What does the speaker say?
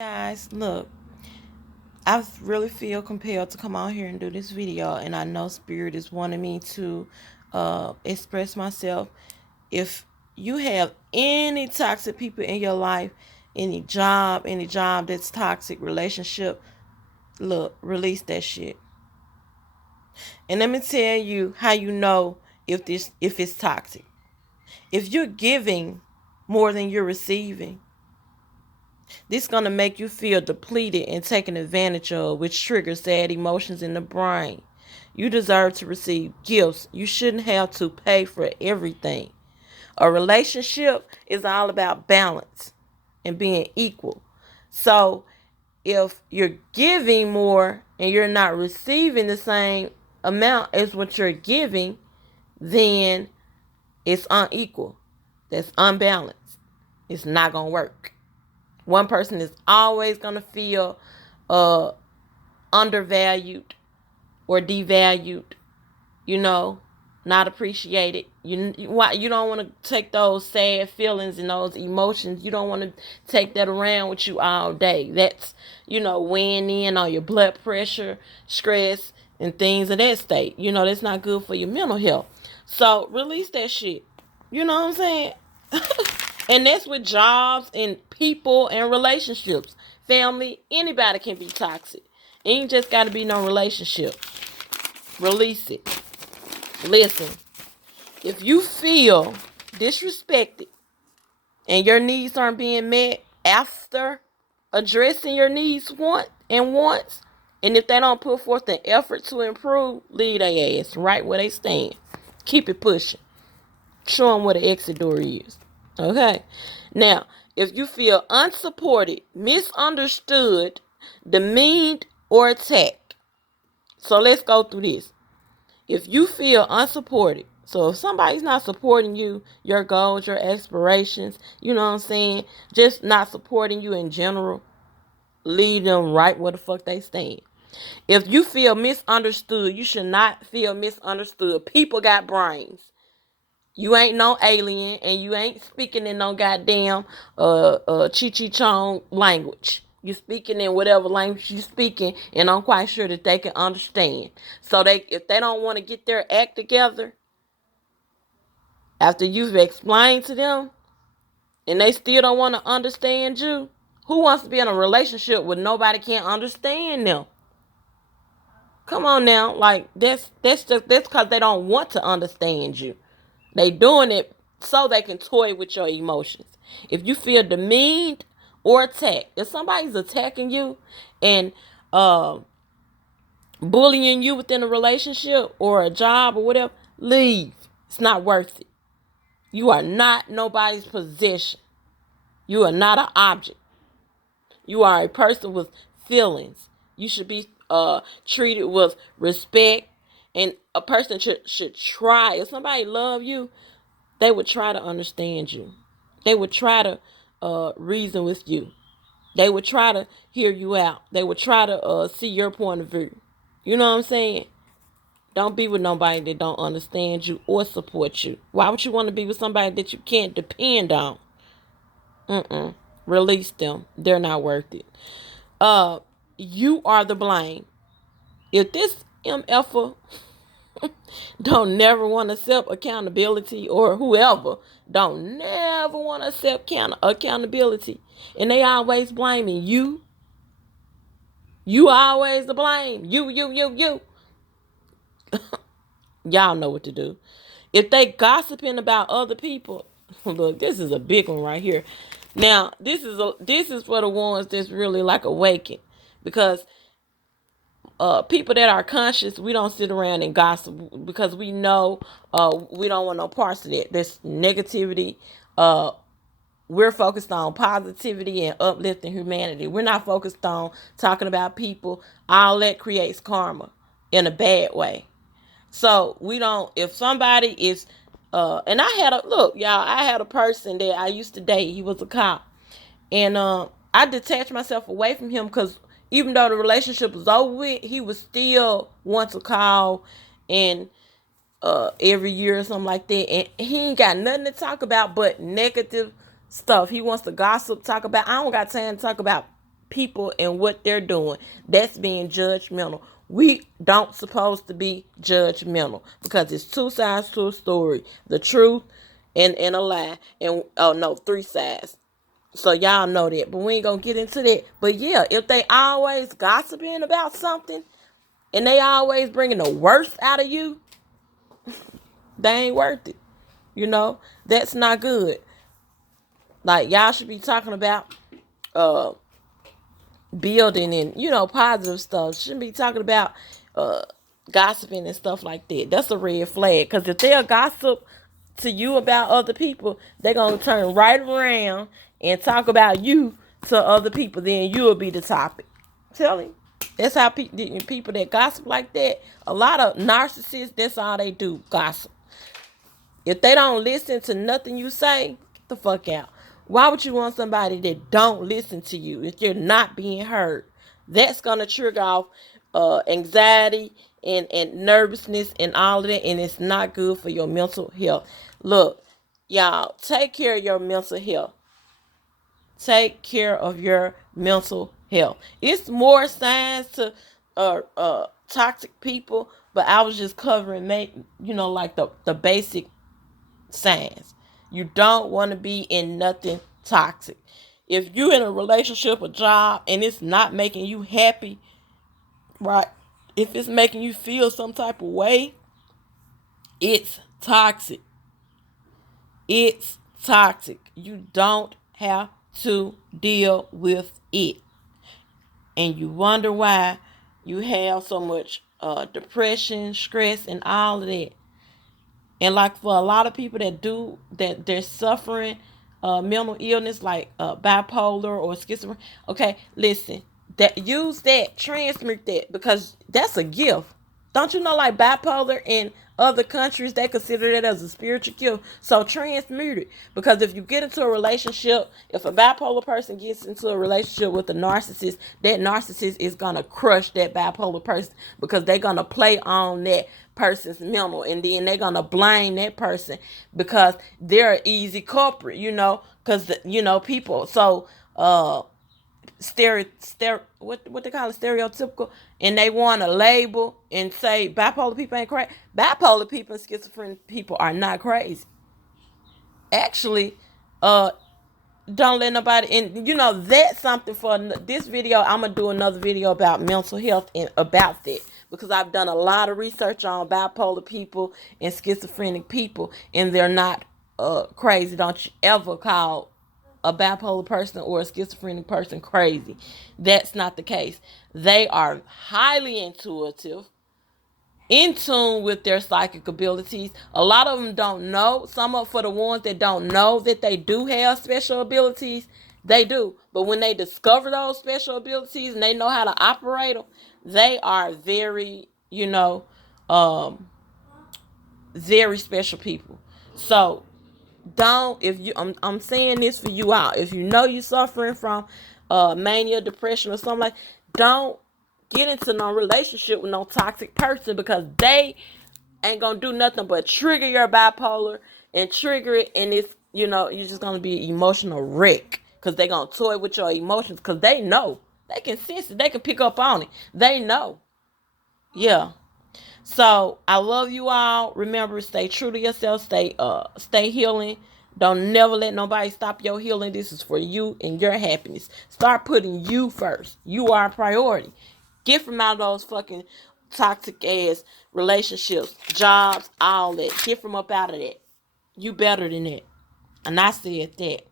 Guys, look, I really feel compelled to come out here and do this video, and I know Spirit is wanting me to express myself. If you have any toxic people in your life, any job that's toxic, relationship, look, release that shit. And let me tell you how you know if it's toxic. If you're giving more than you're receiving, this is going to make you feel depleted and taken advantage of, which triggers sad emotions in the brain. You deserve to receive gifts. You shouldn't have to pay for everything. A relationship is all about balance and being equal. So if you're giving more and you're not receiving the same amount as what you're giving, then it's unequal. That's unbalanced. It's not going to work. One person is always going to feel uh, undervalued or devalued, you know, not appreciated. You don't want to take those sad feelings and those emotions. You don't want to take that around with you all day. That's, weighing in on your blood pressure, stress, and things of that state. That's not good for your mental health. So release that shit. You know what I'm saying? And that's with jobs and people and relationships. Family, anybody can be toxic. It ain't just got to be no relationship. Release it. Listen, if you feel disrespected and your needs aren't being met after addressing your needs once, and if they don't put forth an effort to improve, leave their ass right where they stand. Keep it pushing. Show them where the exit door is. Okay? Now, if you feel unsupported, misunderstood, demeaned, or attacked. So let's go through this. If you feel unsupported, so if somebody's not supporting you, your goals, your aspirations, you know what I'm saying, just not supporting you in general, leave them right where the fuck they stand. If you feel misunderstood, you should not feel misunderstood. People got brains. You ain't no alien, and you ain't speaking in no goddamn Chi-Chi-Chong language. You speaking in whatever language you speaking, and I'm quite sure that they can understand. So if they don't want to get their act together after you've explained to them, and they still don't want to understand you, who wants to be in a relationship with nobody can't understand them? Come on now, like that's because they don't want to understand you. They doing it so they can toy with your emotions. If you feel demeaned or attacked, if somebody's attacking you and bullying you within a relationship or a job or whatever, leave. It's not worth it. You are not nobody's possession. You are not an object. You are a person with feelings. You should be treated with respect, and a person should try. If somebody love you, they would try to understand you. They would try to reason with you. They would try to hear you out. They would try to see your point of view. You know what I'm saying? Don't be with nobody that don't understand you or support you. Why would you want to be with somebody that you can't depend on? Release them. They're not worth it. You are the blame. If this MFer don't never want to accept accountability, or whoever don't never want to accept accountability, and they always blaming you. You always the blame. You. Y'all know what to do. If they gossiping about other people, look, this is a big one right here. Now, this is for the ones that's really like awakened, because people that are conscious, we don't sit around and gossip, because we know we don't want no parts of that. There's negativity. We're focused on positivity and uplifting humanity. We're not focused on talking about people. All that creates karma in a bad way. So we don't, if somebody is, and I had a person that I used to date. He was a cop. And I detached myself away from him, because even though the relationship was over with, he would still want to call and every year or something like that. And he ain't got nothing to talk about but negative stuff. He wants to gossip, talk about. I don't got time to talk about people and what they're doing. That's being judgmental. We don't supposed to be judgmental because it's two sides to a story: the truth and a lie. And oh no, three sides. So y'all know that, but we ain't gonna get into that. But yeah, if they always gossiping about something and they always bringing the worst out of you, they ain't worth it. That's not good. Like, y'all should be talking about uh building and positive stuff. Shouldn't be talking about uh gossiping and stuff like that. That's a red flag. Because if they'll gossip to you about other people, they're gonna turn right around and talk about you to other people. Then you'll be the topic. Tell him. That's how people that gossip like that. A lot of narcissists. That's all they do. Gossip. If they don't listen to nothing you say, get the fuck out. Why would you want somebody that don't listen to you if you're not being heard? That's gonna trigger off anxiety and nervousness and all of that, and it's not good for your mental health. Look, y'all, take care of your mental health. Take care of your mental health. It's more signs to toxic people, but I was just covering like the basic signs. You don't want to be in nothing toxic. If you're in a relationship, a job, and it's not making you happy, right? If it's making you feel some type of way, it's toxic. It's toxic. You don't have to deal with it. And you wonder why you have so much depression, stress, and all of that. And like for a lot of people that they're suffering mental illness like bipolar or schizophrenia. Okay, listen, use that, transmute that, because that's a gift. Don't you know, like bipolar in other countries, they consider that as a spiritual gift. So transmute it. Because if you get into a relationship, if a bipolar person gets into a relationship with a narcissist, that narcissist is going to crush that bipolar person because they're going to play on that person's mental, and then they're going to blame that person because they're an easy culprit, because, people. So, what they call it, stereotypical, and they want to label and say bipolar people ain't crazy. Bipolar people and schizophrenic people are not crazy. Actually, don't let nobody, and that's something for this video. I'm gonna do another video about mental health and about that, because I've done a lot of research on bipolar people and schizophrenic people, and they're not crazy. Don't you ever call a bipolar person or a schizophrenic person crazy. That's not the case. They are highly intuitive, in tune with their psychic abilities. A lot of them don't know. For the ones that don't know that they do have special abilities, they do. But when they discover those special abilities and they know how to operate them, they are very, very special people. So don't, if you, I'm saying this for you all, if you know you're suffering from mania, depression, or something like, don't get into no relationship with no toxic person, because they ain't gonna do nothing but trigger your bipolar and trigger it, and it's, you're just gonna be an emotional wreck, because they gonna toy with your emotions, because they know, they can sense it, they can pick up on it, they know. Yeah. So I love you all. Remember, stay true to yourself. Stay healing. Don't never let nobody stop your healing. This is for you and your happiness. Start putting you first. You are a priority. Get from out of those fucking toxic ass relationships, jobs, all that. Get from up out of that. You better than that. And I said that.